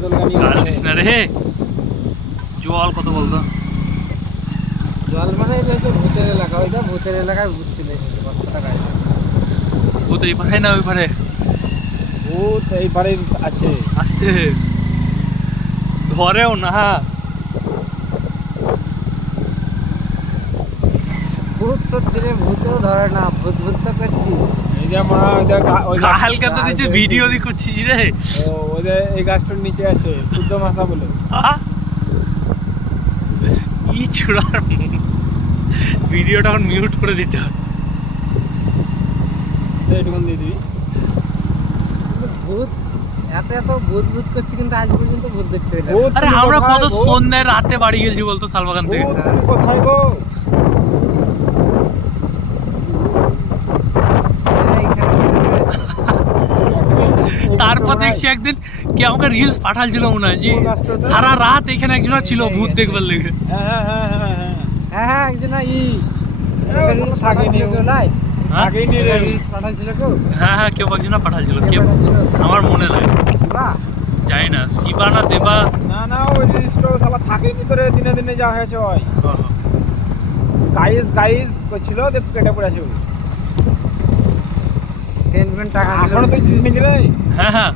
গালিস না রে, জল কত বলতো? জল মানে এটা হচ্ছে ভূতের এলাকা, ওইটা ভূতের এলাকায় ভূত চলে এসেছে কতটা গাড়ি। ভূত এই পারে না ওই পারে? ভূত এই পারে আছে। আসতে ধরেও না। ভূত সত্যি রে, ভূতেও ধরে না, ভূত ভূত তো করছি। এই যে মা ওই কালকে তো দিচ্ছে ভিডিও দি করছিস রে। ওদের এই গাছটার নিচে আছে শুদ্ধ মাছা বলে। ই চুড়ার ভিডিওটা এখন মিউট করে দিতে হবে। এইটুকুন দিয়ে দিবি। ভূত এত এত ভূত ভূত করছি, কিন্তু আজ পর্যন্ত ভূত দেখতে পেলাম না। ভূত আরে তুমি আমরা কোথায়? কত ভূত? সন্ধ্যায় রাতে বাড়ি গেছি বলতো শালবাগান থেকে। ভূত তুমি কোথায় গো? তারপর দেখছি একদিন কে আমাকে রিলস পাঠালছিল মনে হয় যে কোন রাষ্ট্রটা? সারা রাত এখানে একজন ছিল ভূত দেখবার লেগে। হ্যাঁ হ্যাঁ হ্যাঁ হ্যাঁ হ্যাঁ হ্যাঁ, একজন ওখানে থাকেনি ও। হ্যাঁ? আগেই নিয়ে রে। রিলস পাঠাচ্ছিল কেউ? হ্যাঁ হ্যাঁ, কেউ একজন পাঠালছিল, কে কেউ পাঠাচ্ছিল? আমার মনে নাই, বাহ, জানি না শিবা না দেবা। না না ওই জিনিসটা শালা থাকেনি তোরে, দিনে দিনে যা হয়েছে ওই গাইস গাইস করছিল দেব কেটে পড়েছে। টেনমেন্ট টাকা দিল। এখনো তুই চিনিস নাকি রে? হ্যাঁ হ্যাঁ